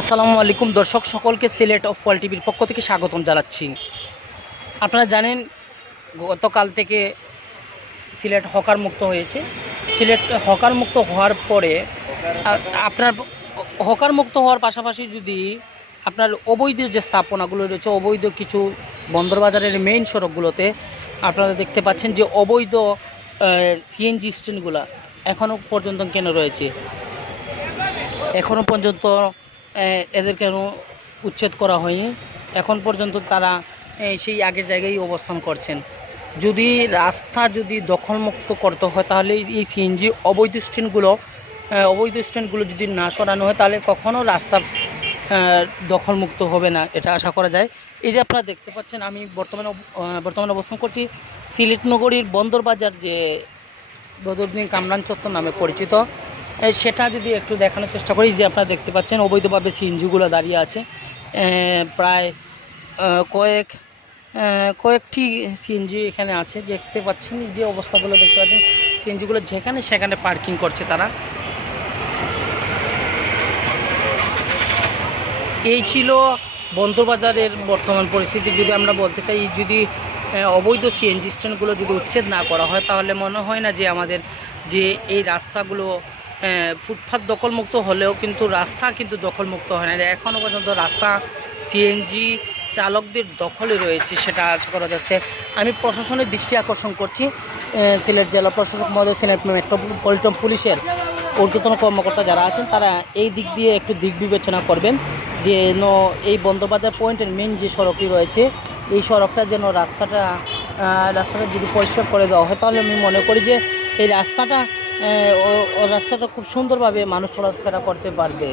আসসালামু আলাইকুম দর্শক সকলকে সিলেট অফ ওয়ার্ল্ড টিভির পক্ষ থেকে স্বাগতম জানাচ্ছি। আপনারা জানেন গতকাল থেকে সিলেট হকার মুক্ত হয়েছে। সিলেট হকার মুক্ত হওয়ার পরে আপনার হকার মুক্ত হওয়ার পাশাপাশি যদি আপনার অবৈধ যে স্থাপনাগুলো রয়েছে, অবৈধ কিছু বন্দরবাজারের মেইন সড়কগুলোতে আপনারা দেখতে পাচ্ছেন যে অবৈধ সিএনজি স্ট্যান্ডগুলো এখনও পর্যন্ত কেন রয়েছে, এখনও পর্যন্ত এদের কেন উচ্ছেদ করা হয়নি। এখন পর্যন্ত তারা সেই আগের জায়গায় অবস্থান করছেন। যদি রাস্তা দখলমুক্ত করতে হয় তাহলে এই সিএনজি অবৈধ স্ট্যান্ডগুলো যদি না সরানো হয় তাহলে কখনও রাস্তা দখলমুক্ত হবে না, এটা আশা করা যায়। এই যে আপনারা দেখতে পাচ্ছেন, আমি বর্তমানে অবস্থান করছি সিলেট নগরীর বন্দরবাজার, যে বদরুদ্দিন কামরান চত্বর নামে পরিচিত। সেটা যদি একটু দেখানোর চেষ্টা করি, যে আপনারা দেখতে পাচ্ছেন অবৈধভাবে সিএনজিগুলো দাঁড়িয়ে আছে। প্রায় কয়েকটি সিএনজি এখানে আছে, দেখতে পাচ্ছেন যে অবস্থাগুলো দেখতে পাচ্ছেন। সিএনজিগুলো যেখানে সেখানে পার্কিং করছে তারা। এই ছিল বন্দরবাজারের বর্তমান পরিস্থিতি। যদি আমরা বলতে চাই, যদি অবৈধ সিএনজি স্ট্যান্ডগুলো যদি উচ্ছেদ না করা হয় তাহলে মনে হয় না যে আমাদের যে এই রাস্তাগুলো ফুটপাথ দখলমুক্ত হলেও কিন্তু রাস্তা কিন্তু দখলমুক্ত হয় না। এখনও পর্যন্ত রাস্তা সিএনজি চালকদের দখলে রয়েছে, সেটা আশা করা যাচ্ছে। আমি প্রশাসনের দৃষ্টি আকর্ষণ করছি, সিলেট জেলা প্রশাসক মহোদয়, সিলেট মেট্রোপলিটন পুলিশের ঊর্ধ্বতন কর্মকর্তা যারা আছেন তারা এই দিক দিয়ে একটু দিক বিবেচনা করবেন, যে এই বন্দরবাজার পয়েন্টের মেন যে সড়কটি রয়েছে এই সড়কটা যেন রাস্তাটা যদি পরিষ্কার করে দেওয়া হয় তাহলে আমি মনে করি যে এই রাস্তাটা খুব সুন্দরভাবে মানুষ চলাফেরা করতে পারবে।